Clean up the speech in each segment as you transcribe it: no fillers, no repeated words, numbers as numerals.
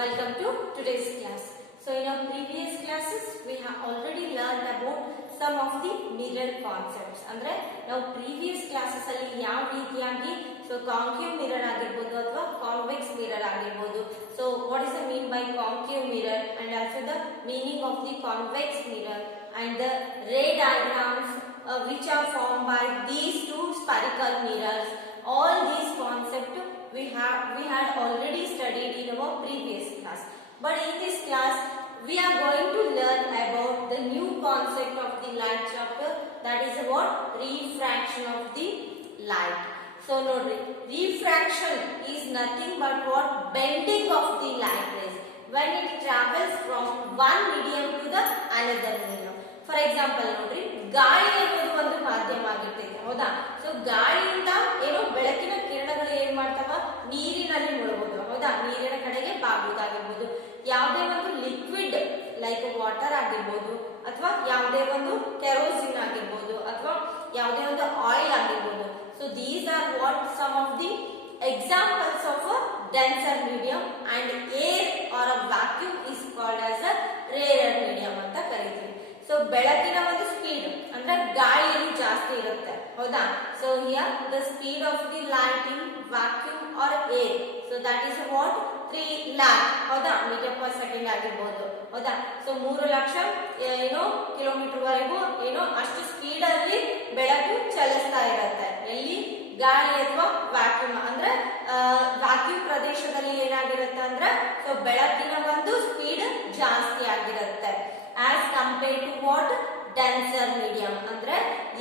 welcome to today's class. So in our previous classes we have already learned about some of the mirror concepts. ಅಂದ್ರೆ ನಾವು previous classes ಅಲ್ಲಿ ಯಾವ ರೀತಿಯಾಗಿ so concave mirror ಆಗಿರಬಹುದು ಅಥವಾ convex mirror ಆಗಿರಬಹುದು. So what is the mean by concave mirror and also the meaning of the convex mirror and the ray diagrams which are formed by these two spherical mirrors. All these concepts we had already studied in our previous class, but in this class we are going to learn about the new concept of the light chapter, that is about refraction of the light. So nodri, refraction is nothing but what? Bending of the light rays when it travels from one medium to the another medium. For example nodri, ಗಾಳಿ ಅನ್ನೋದು ಒಂದು ಮಾಧ್ಯಮ ಆಗಿರ್ತೈತೆ, ಹೌದಾ? So ಗಾಳಿಯಿಂದ ಏನೋ ಬೆಳಕಿನ ಕಿರಣಗಳು ಏನ್ ಮಾಡ್ತಾವ, ನೀರಿನಲ್ಲಿ ಮುಳುಗೋದು, ಹೌದಾ? ನೀರಿನ ಕಡೆಗೆ ಬಾಗುವುದಾಗಿರ್ಬೋದು. ಯಾವುದೇ ಒಂದು ಲಿಕ್ವಿಡ್ ಲೈಕ್ ವಾಟರ್ ಆಗಿರ್ಬೋದು ಅಥವಾ ಯಾವುದೇ ಒಂದು ಕೆರೋಸಿನ್ ಆಗಿರ್ಬೋದು ಅಥವಾ ಯಾವುದೇ ಒಂದು ಆಯಿಲ್ ಆಗಿರ್ಬೋದು. So these are what some of the examples of a denser medium, and air or a vacuum is called as a rarer medium ಅಂತ ಕರೀತೀವಿ. ಸೊ ಬೆಳಕಿನ ಒಂದು ಸ್ಪೀಡ್ ಅಂದ್ರೆ ಗಾಳಿಯಲ್ಲಿ ಜಾಸ್ತಿ ಇರುತ್ತೆ, ಹೌದಾ? So here the speed of the light in vacuum or air, so that is what 3 lakh, ಹೌದಾ? ಮೀಟರ್ ಪರ್ ಸೆಕೆಂಡ್ ಆಗಿರ್ಬೋದು, ಹೌದಾ? ಸೊ 3 ಲಕ್ಷ ಕಿಲೋಮೀಟರ್ ವರೆಗೂ ಅಷ್ಟು ಸ್ಪೀಡ್ ಅಲ್ಲಿ ಬೆಳಕು ಚಲಿಸ್ತಾ ಇರುತ್ತೆ. ಎಲ್ಲಿ? ಗಾಳಿ ಅಥವಾ ವ್ಯಾಕ್ಯೂಮ್ ಅಂದ್ರೆ ವ್ಯಾಕ್ಯೂಮ್ ಪ್ರದೇಶದಲ್ಲಿ ಏನಾಗಿರುತ್ತೆ ಅಂದ್ರೆ ಸೊ ಬೆಳಕಿನ ಒಂದು ಸ್ಪೀಡ್ ಜಾಸ್ತಿ ಆಗಿರುತ್ತೆ as compare to what? Denser medium. ಅಂದ್ರೆ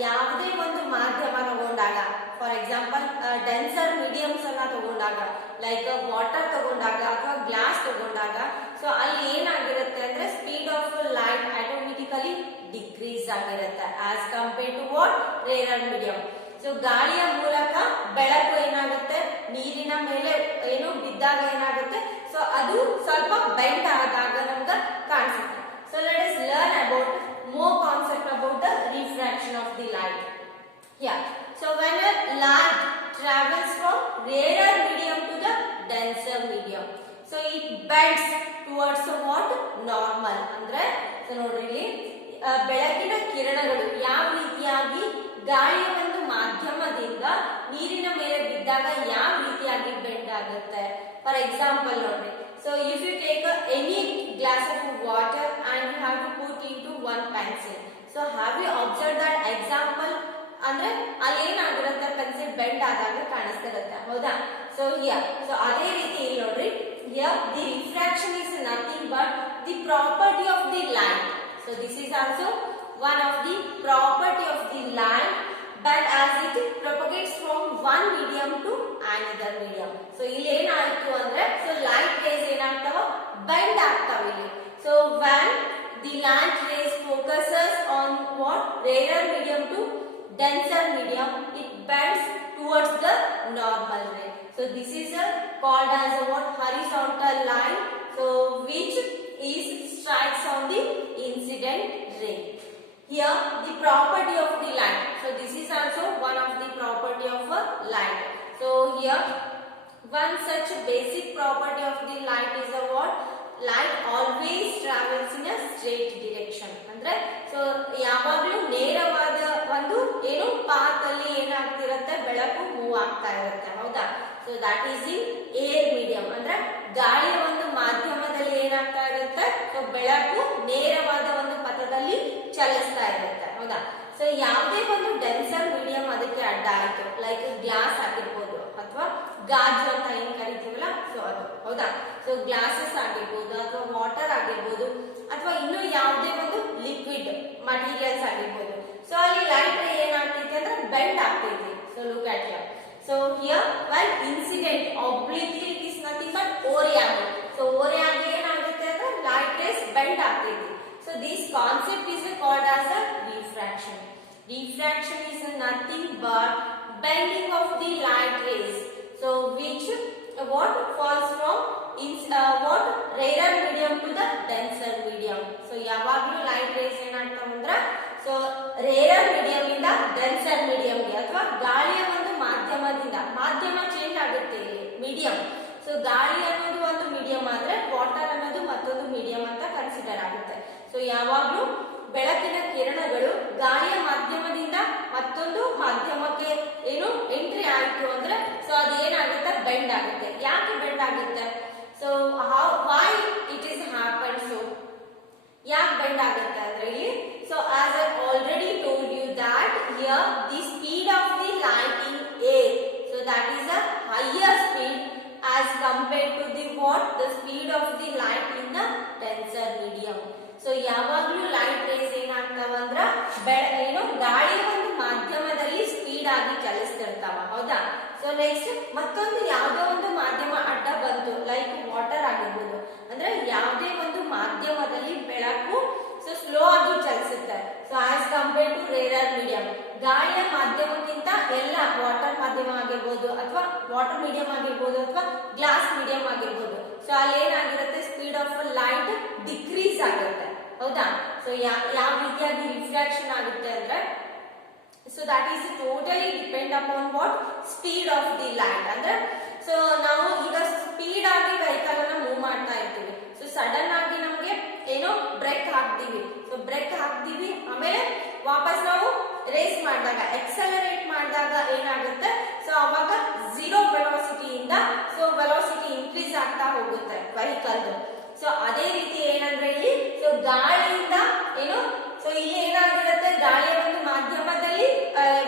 ಯಾವುದೇ ಒಂದು ಮಾಧ್ಯಮ ತಗೊಂಡಾಗ, ಫಾರ್ ಎಕ್ಸಾಂಪಲ್ ಡೆನ್ಸರ್ ಮೀಡಿಯಮ್ಸ್ ಅನ್ನ ತಗೊಂಡಾಗ, ಲೈಕ್ ವಾಟರ್ ತಗೊಂಡಾಗ ಅಥವಾ ಗ್ಲಾಸ್ ತಗೊಂಡಾಗ, ಸೊ ಅಲ್ಲಿ ಏನಾಗಿರುತ್ತೆ ಅಂದ್ರೆ speed of light automatically decrease ಆಗಿರುತ್ತೆ as compare to what? Rarer medium. So ಗಾಳಿಯ ಮೂಲಕ ಬೆಳಕು ಏನಾಗುತ್ತೆ, ನೀರಿನ ಮೇಲೆ ಬಿದ್ದಾಗ ಏನಾಗುತ್ತೆ, ಸೊ ಅದು ಸ್ವಲ್ಪ ಬೆಂಡ್ ಆದಾಗ ನಮ್ಗೆ ಕಾಣಿಸುತ್ತೆ. So let us learn about more concept about the refraction of the light. Yeah. So when a light travels from rarer medium to the denser medium, so it bends towards what? Normal. ಅಂದ್ರೆ so ನೋಡ್ರಿ ಇಲ್ಲಿ ಬೆಳಕಿನ ಕಿರಣಗಳು ಯಾವ ರೀತಿಯಾಗಿ ಗಾಳಿಯ ಒಂದು ಮಾಧ್ಯಮದಿಂದ ನೀರಿನ ಮೇಲೆ ಬಿದ್ದಾಗ ಯಾವ ರೀತಿಯಾಗಿ ಬೆಂಡ್ ಆಗುತ್ತೆ. ಫಾರ್ ಎಕ್ಸಾಂಪಲ್ ನೋಡ್ರಿ, so if you take any glass of water and you have to put in to one pencil, so have you observe that example? ಅಂದ್ರೆ ಅಲ್ಲಿ ಏನಾಗಿರುತ್ತೆ, ಪೆನ್ಸಿಲ್ ಬೆಂಡ್ ಆದಾಗ ಕಾಣಿಸ್ತಿರುತ್ತೆ, ಹೌದಾ? ಸೊ ಹಿಯರ್ ಸೊ ಅದೇ ರೀತಿ ಇಲ್ಲಿ ನೋಡ್ರಿ, here the refraction is nothing but the property of the light. So this is also one of the property of the light, but as it propagates from one medium to another medium. So ಇಲ್ಲಿ ಏನಾಯ್ತು ಅಂದ್ರೆ so light rays ಏನಾಗ್ತಾವ, bend ಆಗ್ತಾವ ಇಲ್ಲಿ. So when the light rays focuses on what? Rarer medium to denser medium, it bends towards the normal ray. So this is called as what? Horizontal line, so which is strikes on the incident ray. Here the property of the light, so this is also one of the property of a light. So here one such basic property of the light is a what? Light always travels in a straight direction. ಅಂದ್ರೆ so ಯಾವಾಗಲೂ ನೇರವಾದ ಒಂದು path ಅಲ್ಲಿ ಏನಾಗ್ತಿರುತ್ತೆ, ಬೆಳಕು move ಆಗ್ತಾ ಇರುತ್ತೆ, ಹೌದಾ? So that is in air medium. ಅಂದ್ರೆ ಗಾಳಿಯ ಒಂದು ಮಾಧ್ಯಮದಲ್ಲಿ ಏನಾಗ್ತಾ ಇರುತ್ತೆ, ಸೊ ಬೆಳಕು ನೇರವಾದ ಒಂದು ಪಥದಲ್ಲಿ ಚಲಿಸ್ತಾ ಇರುತ್ತೆ, ಹೌದಾ? ಸೊ ಯಾವುದೇ ಒಂದು ಡೆನ್ಸರ್ ಮೀಡಿಯಂ ಅದಕ್ಕೆ ಅಡ್ಡ ಆಯ್ತು, ಲೈಕ್ ಗ್ಲಾಸ್ ಆಗಿರ್ಬೋದು ಅಥವಾ ಗಾಜು ಅಂತ ಏನ್ ಕರಿತೀವಲ್ಲ, ಸೊ ಅದು, ಹೌದಾ? ಸೊ ಗ್ಲಾಸಸ್ ಆಗಿರ್ಬೋದು ಅಥವಾ ವಾಟರ್ ಆಗಿರ್ಬೋದು ಅಥವಾ ಇನ್ನು ಯಾವುದೇ ಒಂದು ಲಿಕ್ವಿಡ್ ಮಟೀರಿಯಲ್ಸ್ ಆಗಿರ್ಬೋದು, ಸೊ ಅಲ್ಲಿ ಲೈಟ್ ಏನಾಗ್ತೈತಿ ಅಂದ್ರೆ ಬೆಂಡ್ ಆಗ್ತೈತಿ. So look at here. So here when incident obliquely it is nothing but oriental. So oriental ಏನಾಗುತ್ತೆ ಅಂದ್ರೆ light rays bend ಆಗ್ತೈತಿ. So this concept is called as a refraction. Refraction is nothing but bending of the light rays, so which what falls from what? Rarer medium to the denser medium. So ಯಾವಾಗಲೂ light rays ಏನಾಗ್ತಾವ ಅಂದ್ರೆ so rarer medium ಇಂದ denser medium ಗೆ ಅಥವಾ ಗಾಳಿಯ ಒಂದು ಮಾಧ್ಯಮ change ಆಗುತ್ತೆ ಇಲ್ಲಿ ಮೀಡಿಯಂ. ಸೊ ಗಾಳಿ ಅನ್ನೋದು ಒಂದು ಮೀಡಿಯಂ ಆದ್ರೆ ವಾಟರ್ ಸೊ ಯಾವಾಗಲೂ ಬೆಳಕಿನ ಕಿರಣಗಳು ಗಾಳಿಯ ಮಾಧ್ಯಮದಿಂದ ಮತ್ತೊಂದು ಮಾಧ್ಯಮಕ್ಕೆ ಏನು ಎಂಟ್ರಿ ಆಯಿತು ಅಂದ್ರೆ ಸೊ ಅದು ಏನಾಗುತ್ತೆ, ಬೆಂಡ್ ಆಗುತ್ತೆ. ಯಾಕೆ ಬೆಂಡ್ ಆಗುತ್ತೆ? So why it is happen? So ಯಾಕೆ ಬೆಂಡ್ ಆಗುತ್ತೆ ಅಂದ್ರೆ ಇಲ್ಲಿ, so as I already told you that here the speed of the light in air, so that is a higher speed as compared to the what, the speed of the light in the denser medium. So ಯಾವಾಗ್ಲೂ light rays ಏನಾಗ್ತಾವಂದ್ರ ಏನು ಗಾಳಿ ಒಂದು ಮಾಧ್ಯಮದಲ್ಲಿ speed ಆಗಿ ಚಲಿಸ್ತಿರ್ತಾವ, ಹೌದಾ? So next ಮತ್ತೊಂದು ಯಾವುದೋ ಒಂದು ಮಾಧ್ಯಮ ಅಡ್ಡ ಬಂತು, ಲೈಕ್ ವಾಟರ್ ಆಗಿರ್ಬೋದು. ಅಂದ್ರೆ ಯಾವುದೇ ಒಂದು ಮಾಧ್ಯಮದಲ್ಲಿ ಬೆಳಕು ಸೊ ಸ್ಲೋ ಆಗಿ ಚಲಿಸುತ್ತೆ. So as compared to rarer medium, ಗಾಳಿಯ ಮಾಧ್ಯಮಕ್ಕಿಂತ ಎಲ್ಲ ವಾಟರ್ ಮಾಧ್ಯಮ ಆಗಿರ್ಬೋದು ಅಥವಾ ವಾಟರ್ ಮೀಡಿಯಂ ಆಗಿರ್ಬೋದು ಅಥವಾ ಗ್ಲಾಸ್ ಮೀಡಿಯಂ ಆಗಿರ್ಬೋದು, ಸೊ ಅಲ್ಲಿ ಏನಾಗಿರುತ್ತೆ, ಸ್ಪೀಡ್ ಆಫ್ ಲೈಟ್ ಡಿಕ್ರೀಸ್ ಆಗುತ್ತೆ, ಹೌದಾ? ಸೊ ಯಾವ ರೀತಿಯಾಗಿ ರಿಫ್ರಾಕ್ಷನ್ ಆಗುತ್ತೆ ಅಂದ್ರೆ, so that is totally depend upon what, speed of the light. ಅಂದ್ರೆ ಸೊ ನಾವು ಈಗ ಸ್ಪೀಡ್ ಆಗಿ ವೆಹಿಕಲ್ ಅನ್ನ ಮೂವ್ ಮಾಡ್ತಾ ಇರ್ತೀವಿ. ಸೊ ಸಡನ್ ಆಗಿ ನಮ್ಗೆ ಏನೋ ಬ್ರೇಕ್ ಹಾಕ್ತೀವಿ. ಸೊ ಬ್ರೇಕ್ ಹಾಕ್ತೀವಿ, ಆಮೇಲೆ ವಾಪಸ್ ನಾವು ರೇಸ್ ಮಾಡಿದಾಗ ಎಕ್ಸಲರೇಟ್ ಮಾಡಿದಾಗ ಏನಾಗುತ್ತೆ, ಸೊ ಅವಾಗ ಝೀರೋ ವೆಲಾಸಿಟಿಯಿಂದ ಸೊ ವೆಲಾಸಿಟಿ ಇನ್ಕ್ರೀಸ್ ಆಗ್ತಾ ಹೋಗುತ್ತೆ ವೆಹಿಕಲ್. ಸೊ ಅದೇ ರೀತಿ ಏನಂದ್ರೆ ಇಲ್ಲಿ, ಸೊ ಗಾಳಿಯಿಂದ ಏನು, ಸೊ ಇಲ್ಲಿ ಏನಾಗಿರುತ್ತೆ, ಗಾಳಿಯ ಒಂದು ಮಾಧ್ಯಮದಲ್ಲಿ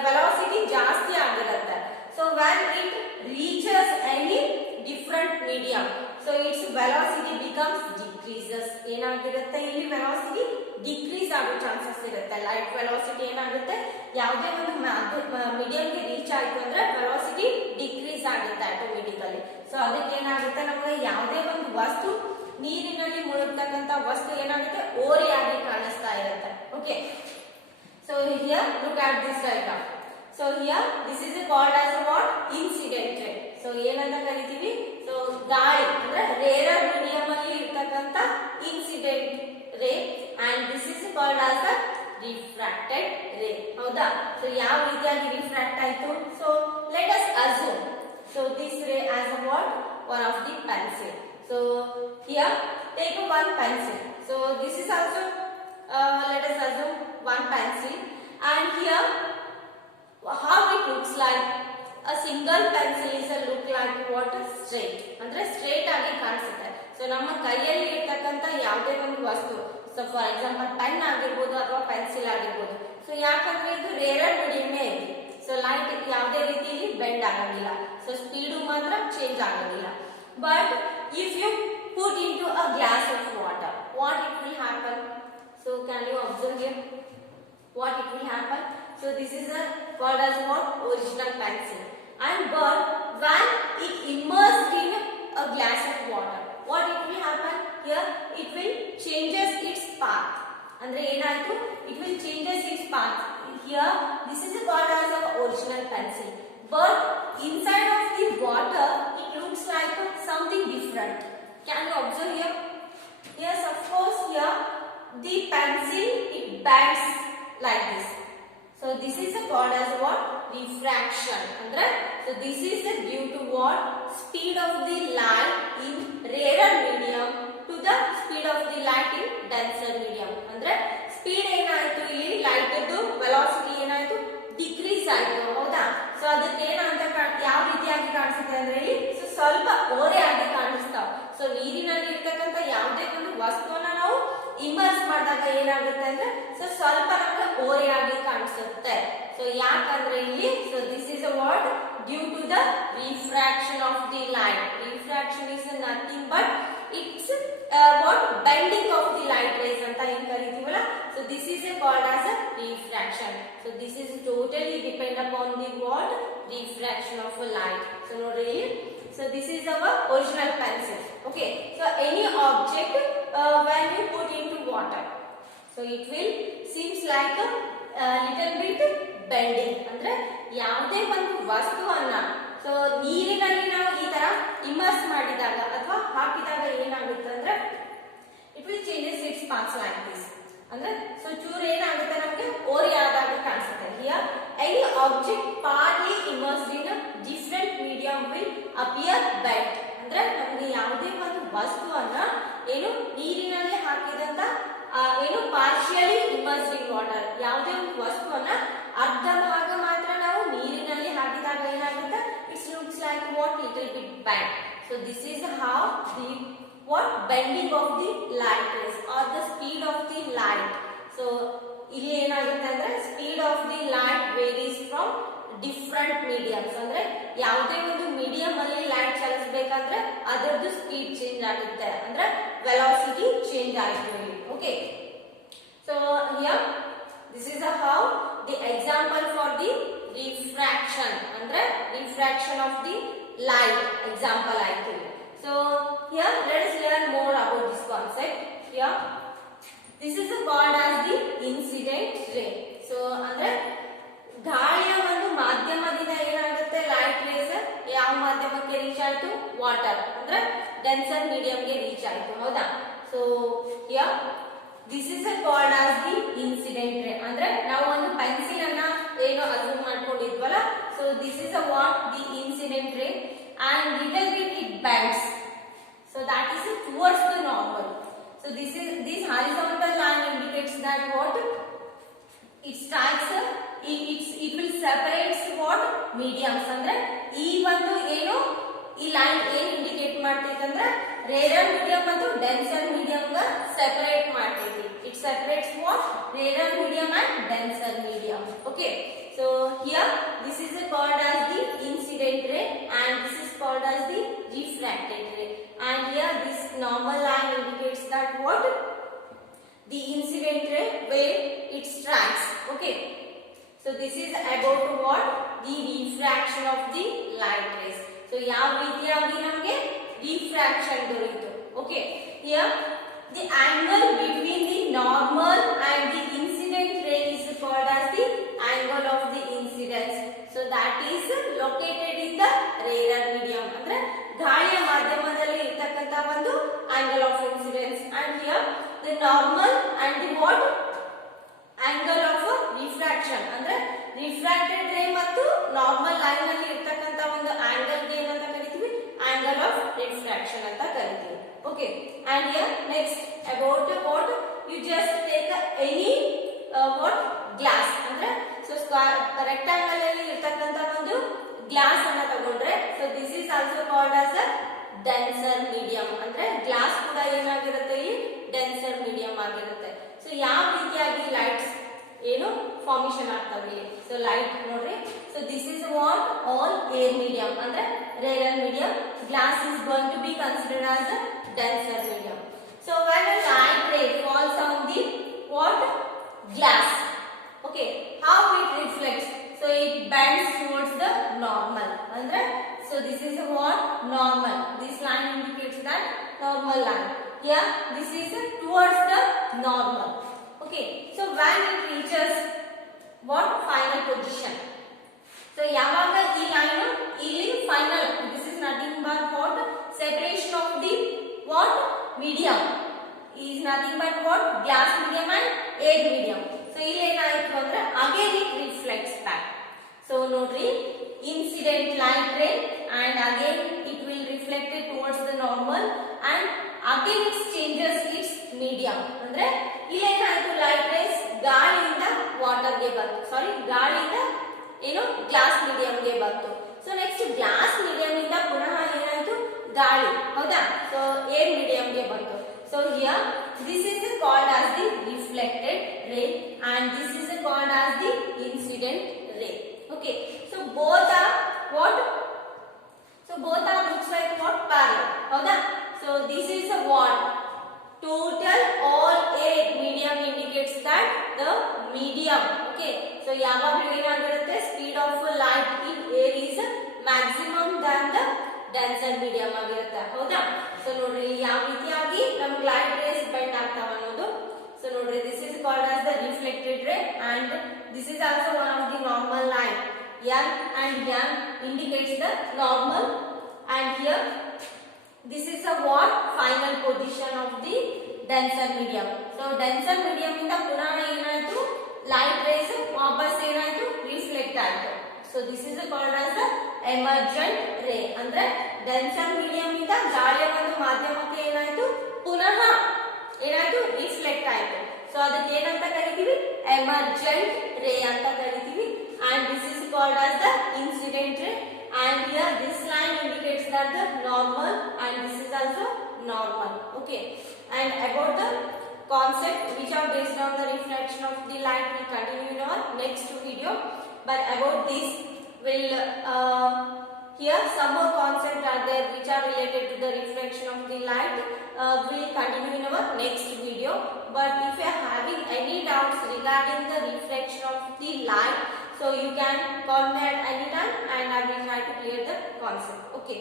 ವೆಲಾಸಿಟಿ ಜಾಸ್ತಿ ಆಗಿರುತ್ತೆ. So when it reaches any different medium, so its velocity becomes decreases. ಏನಾಗಿರುತ್ತೆ ಇಲ್ಲಿ, ವೆಲಾಸಿಟಿ ಡಿಕ್ರೀಸ್ ಆಗೋ ಚಾನ್ಸಸ್ ಇರುತ್ತೆ. ಲೈಟ್ ವೆಲಾಸಿಟಿ ಏನಾಗುತ್ತೆ, ಯಾವುದೇ ಒಂದು ಮೀಡಿಯಂಗೆ ರೀಚ್ ಆಯ್ತು ಅಂದ್ರೆ ವೆಲಾಸಿಟಿ ಡಿಕ್ರೀಸ್ ಆಗುತ್ತೆ ಆಟೋಮೆಟಿಕಲಿ. ಸೊ ಅದಕ್ಕೆ ಏನಾಗುತ್ತೆ, ನಮಗೆ ಯಾವುದೇ ಒಂದು ವಸ್ತು ನೀರಿನಲ್ಲಿ ಮುಳುಗ್ತಕ್ಕಂತ ವಸ್ತು ಏನಾಗುತ್ತೆ, ಓರೆಯಾಗಿ ಕಾಣಿಸ್ತಾ ಇರುತ್ತೆ. Okay, so here look at this diagram. So here this is called as what, incident ರೇ. ಸೊ ಏನಂತ ಕರಿತೀವಿ, ಸೊ ಗಾಳಿ ಅಂದ್ರೆ ರೇರರ್ ಮೀಡಿಯಂ ಅಲ್ಲಿ ಇರ್ತಕ್ಕಂತ incident ray, and this is called as the refracted ray, ಹೌದಾ? ಸೊ ಯಾವ ರೀತಿಯಾಗಿ ರಿಫ್ರಾಕ್ಟ್ ಆಯ್ತು, so let us assume, so this ray as a what, one of the pencil. So here take one pencil. So this is also let us assume one pencil, and here how it looks like, a single pencil is a look like what, straight, ಅಂದ್ರೆ straight ಆಗಿ ಕಾಣಿಸುತ್ತೆ. So ನಮ್ಮ ಕೈಯಲ್ಲಿ ಇರ್ತಕ್ಕಂತ ಯಾವುದೇ ಒಂದು ವಸ್ತು, so for example pen ಆಗಿರ್ಬೋದು ಅಥವಾ ಪೆನ್ಸಿಲ್ ಆಗಿರ್ಬೋದು, ಸೊ ಯಾಕಂದ್ರೆ ಇದು ರೇರರ್ ಮೀಡಿಯಮ್ಮೇ ಇದೆ. ಸೊ ಲೈಟ್ ಯಾವುದೇ ರೀತಿಯಲ್ಲಿ ಬೆಂಡ್ ಆಗಂಗಿಲ್ಲ, ಸೊ ಸ್ಪೀಡು ಮಾತ್ರ ಚೇಂಜ್ ಆಗೋದಿಲ್ಲ. But if you put into a glass of water, what it will happen? So can you observe here what it will happen? So this is a called as what, original pencil. And but when it immersed in a glass of water, what it will happen here? It will changes its path. Andre enaytu, it will changes its path. Here this is called as a original pencil. But inside of the water, it looks like something different. Can you observe here? Yes, of course, here the pencil, it bends like this. So this is called as what, refraction. Andre, so this is due to what, speed of the light in rarer medium to the speed of the light in denser medium. Andre speed ಏನಾಯ್ತು ಇಲ್ಲಿ, light ದು velocity ಏನಾಯ್ತು, decrease ಆಯ್ತು, ಹೌದಾ? So ಅದಕ್ಕೆ ಏನಂತ ಯಾವ ರೀತಿಯಾಗಿ ಕಾಣಿಸುತ್ತೆ ಅಂದ್ರೆ ಇಲ್ಲಿ, ಸೊ ಸ್ವಲ್ಪ ಓರೆ ಆಗಿ ಕಾಣಿಸ್ತಾವ. ಸೊ ನೀರಿನಲ್ಲಿ ಇರ್ತಕ್ಕಂಥ ಯಾವುದೇ ಒಂದು ವಸ್ತುವನ್ನ ನಾವು ಇಮರ್ಸ್ ಮಾಡಿದಾಗ ಏನಾಗುತ್ತೆ ಅಂದ್ರೆ, ಸೊ ಸ್ವಲ್ಪ ನಮಗೆ ಓರೆ ಆಗಿ ಕಾಣಿಸುತ್ತೆ. ಸೊ ಯಾಕಂದ್ರೆ ಇಲ್ಲಿ, so this is a what, due to the refraction of the light. Refraction is nothing but it's what, bending of the light rays ಅಂತ ಏನ್ ಕರಿತೀವಲ್ಲ, so this is called as a refraction. So this is totally depend upon the what, refraction of a light. So nodri, so this is our original pencil. Okay, so any object when you put into water, so it will seems like a little bit bending. ಅಂದ್ರೆ ಯಾವುದೇ ಒಂದು ವಸ್ತುವನ್ನ so ನೀರಿನಲ್ಲಿ ನಾವು ಈ ತರ immerse ಮಾಡಿದಾಗ ಅಥವಾ ಹಾಕಿದಾಗ ಏನಾಗುತ್ತೆ ಅಂದ್ರೆ, it will changes its path like this. ಅಂದ್ರೆ ಸೊ ಚೂರು ಏನಾಗುತ್ತೆ, ನಮಗೆ ಓರೆ ಆದಾಗ ಕಾಣಿಸುತ್ತೆ. Here any object partly immersed in different medium will appear bent. ಅಂದ್ರೆ ನಮಗೆ ಯಾವುದೇ ಒಂದು ವಸ್ತುವನ್ನ ಏನು ನೀರಿನಲ್ಲಿ ಹಾಕಿದಂತ ಏನು ವಾಟರ್. ಯಾವುದೇ ಒಂದು ವಸ್ತುವನ್ನ ಅರ್ಧ ಭಾಗ ಮಾತ್ರ ನಾವು ನೀರಿನಲ್ಲಿ ಹಾಕಿದಾಗ ಏನಾಗುತ್ತೆ, it's looks like what little bit band. So this is how the what bending of the light rays or the speed of the light. So ಇಲ್ಲಿ ಏನಾಗುತ್ತೆ ಅಂದ್ರೆ speed of the light varies from different mediums. ಅಂದ್ರೆ ಯಾವುದೇ ಒಂದು medium ಅಲ್ಲಿ light ಚಲಿಸಬೇಕಂದ್ರೆ ಅದರದ್ದು speed change ಆಗುತ್ತೆ, ಅಂದ್ರೆ ವೆಲಾಸಿಟಿ ಚೇಂಜ್ ಆಗುತ್ತೆ. Okay, so here this is how the example for the refraction, ಅಂದ್ರೆ refraction of the light example ಆಯ್ತು. So here let us learn more about this concept. Here this is called as the incident ray. So ಅಂದ್ರೆ ಗಾಳಿಯ ಒಂದು ಮಾಧ್ಯಮದಿಂದ ಏನಾಗುತ್ತೆ, light rays ಯಾವ ಮಾಧ್ಯಮಕ್ಕೆ reach ಆಯ್ತು, ವಾಟರ್ ಅಂದ್ರೆ ಡೆನ್ಸರ್ ಮೀಡಿಯಂಗೆ ರೀಚ್ ಆಯ್ತು. ಹೌದಾ? So here this is called as the incident ray. ಅಂದ್ರೆ ನಾವು ಒಂದು ಪೆನ್ಸಿಲ್ ಅನ್ನ ಏನು assume ಮಾಡ್ಕೊಂಡಿದ್ವಲ್ಲ, so this is what the incident ray, and little bit it bends, so that is towards the normal. So this horizontal line indicates that what it strikes, it will separates what mediums. ಅಂದ್ರೆ ಈ ಒಂದು ಏನು ಈ line ಏನು indicate ಮಾಡ್ತೈತೆ ಅಂದ್ರೆ rarer medium ಮತ್ತು denser medium ಗ ಸೆಪರೇಟ್ ಮಾಡ್ತೈತಿ. It separates what rarer medium and denser medium. Okay, so here this is called as the incident ray and this is called as the refracted ray, and here this normal line indicates that what the incident ray where it strikes. Okay, so this is about what the refraction of the light rays. So ಯಾವ ರೀತಿಯಾಗಿ ನಮಗೆ refraction ದೊರೆಯಿತು. Okay, here the angle between the normal and the incident ray is called as the angle of the incidence. So that is located in the rarer medium. ಅಂದ್ರೆ ಗಾಳಿಯ ಮಾಧ್ಯಮದಲ್ಲಿ ಇರತಕ್ಕಂತ ಒಂದು angle of incidence, and here the normal and the what angle of refraction. ಅಂದ್ರೆ refracted ray ಮತ್ತು normal line ಅಲ್ಲಿ ಇರತಕ್ಕಂತ ಒಂದು angle ಗೆ ಏನಂತ ಕರಿತೀವಿ, angle of refraction ಅಂತ ಕರಿತೀವಿ. Okay, and here next about what you just take any what glass. ಅಂದ್ರೆ so rectangle ಅಲ್ಲಿ ಇರತಕ್ಕಂತ ಒಂದು ಗ್ಲಾಸ್ ಅನ್ನ ತಗೊಂಡ್ರೆ, so this is also called as a denser medium. ಅಂದ್ರೆ ಗ್ಲಾಸ್ ಕೂಡ ಏನಾಗಿರುತ್ತೆ, ಇಲ್ಲಿ ಡೆನ್ಸರ್ ಮೀಡಿಯಂ ಆಗಿರುತ್ತೆ. ಸೊ ಯಾವ ರೀತಿಯಾಗಿ ಲೈಟ್ಸ್ ಏನು ಫಾರ್ಮೇಶನ್ ಆಗ್ತವೆ. ಸೊ ಲೈಟ್ ನೋಡ್ರಿ, so this is what all air medium, ಅಂದ್ರೆ rarer medium. Glass is going to be considered as a denser medium. So when a light ray falls on the what glass, okay, how it reflects, so it bends towards the normal. Andre so this is what normal, this line indicates that normal line. Here this is towards the normal. Okay, so when it reaches what final position, so ಯಾವಾಗ ಈ line ಇಲ್ಲಿ final, this is nothing but what separation of the what medium is nothing but what glass medium and air medium. So ಇಲ್ಲಿ ಏನಾಯಿತು ಅಂದ್ರೆ again it reflects back. So ನೋಡ್ರಿ, incident light ray and again it will reflect it towards the normal and again it changes its medium. ಅಂದ್ರೆ ಇಲ್ಲಿ ಏನಾಯಿತು, light rays ಗಾಳಿಯಿಂದ water ಗೆ ಬಂತು, ಸಾರಿ ಗಾಳಿಯಿಂದ ಏನು ಗ್ಲಾಸ್ ಮೀಡಿಯಂ ಗೆ ಬಂತು. ಸೊ ನೆಕ್ಸ್ಟ್ ಗ್ಲಾಸ್ ಮೀಡಿಯಂ ಇಂದ ಪುನಃ ಏನಾಯಿತು, ಗಾಳಿ, ಹೌದಾ, ಸೊ ಏರ್ ಮೀಡಿಯಂ ಗೆ ಬಂತು. So here this is called as the reflected ರೇ and this is called as the incident ray. Okay, so both are what, so both are looks like what parallel, howda. So this is a what total all air medium indicates that the medium. Okay, so ಯಾವಾಗಲೂ ಏನಾಗಿರುತ್ತೆ, speed of light in air is maximum than the denser medium ಆಗಿರುತ್ತೆ, ಹೌದಾ. So ನೋಡ್ರಿ ಯಾವ ರೀತಿಯಾಗಿ ನಮ್ಗೆ light rays bend ಆಗ್ತಾವ ಅನ್ನೋದು. ಸೊ ನೋಡ್ರಿ, this is called as the reflected ray and this is also one of the normal line. N and N indicates the normal, and here this is a what final position of the denser medium. So denser medium ಇಂದ ಪುನಃ ಏನಾಯ್ತು, light rays ವಾಪಸ್ ಏನಾಯ್ತು, reflect ಆಯ್ತು. So this is called as the emergent ray. ಅಂದ್ರೆ denser medium ಇಂದ ಗಾಳಿಯ ಒಂದು ಮಾಧ್ಯಮಕ್ಕೆ ಏನಾಯ್ತು, ಪುನಃ ಏನಾಯ್ತು, ರಿಫ್ಲೆಕ್ಟ್ ಆಯ್ತು. ಸೊ ಅದಕ್ಕೆ ಏನಂತ ಕರಿತೀವಿ, ಎಮರ್ಜೆಂಟ್ ರೇ ಅಂತ ಕರಿತೀವಿ. And this is called as the incident ray. And here this line indicates that the normal, and this is also normal. Okay. And about the concept which are based on the reflection of the light, we continue in our next video. But about this, will here some more concepts are there which are related to the reflection of the light. Will continue in our next video. But if you are having any doubts regarding the reflection of the light, so you can call me at any time and I will try to clear the concept. Okay.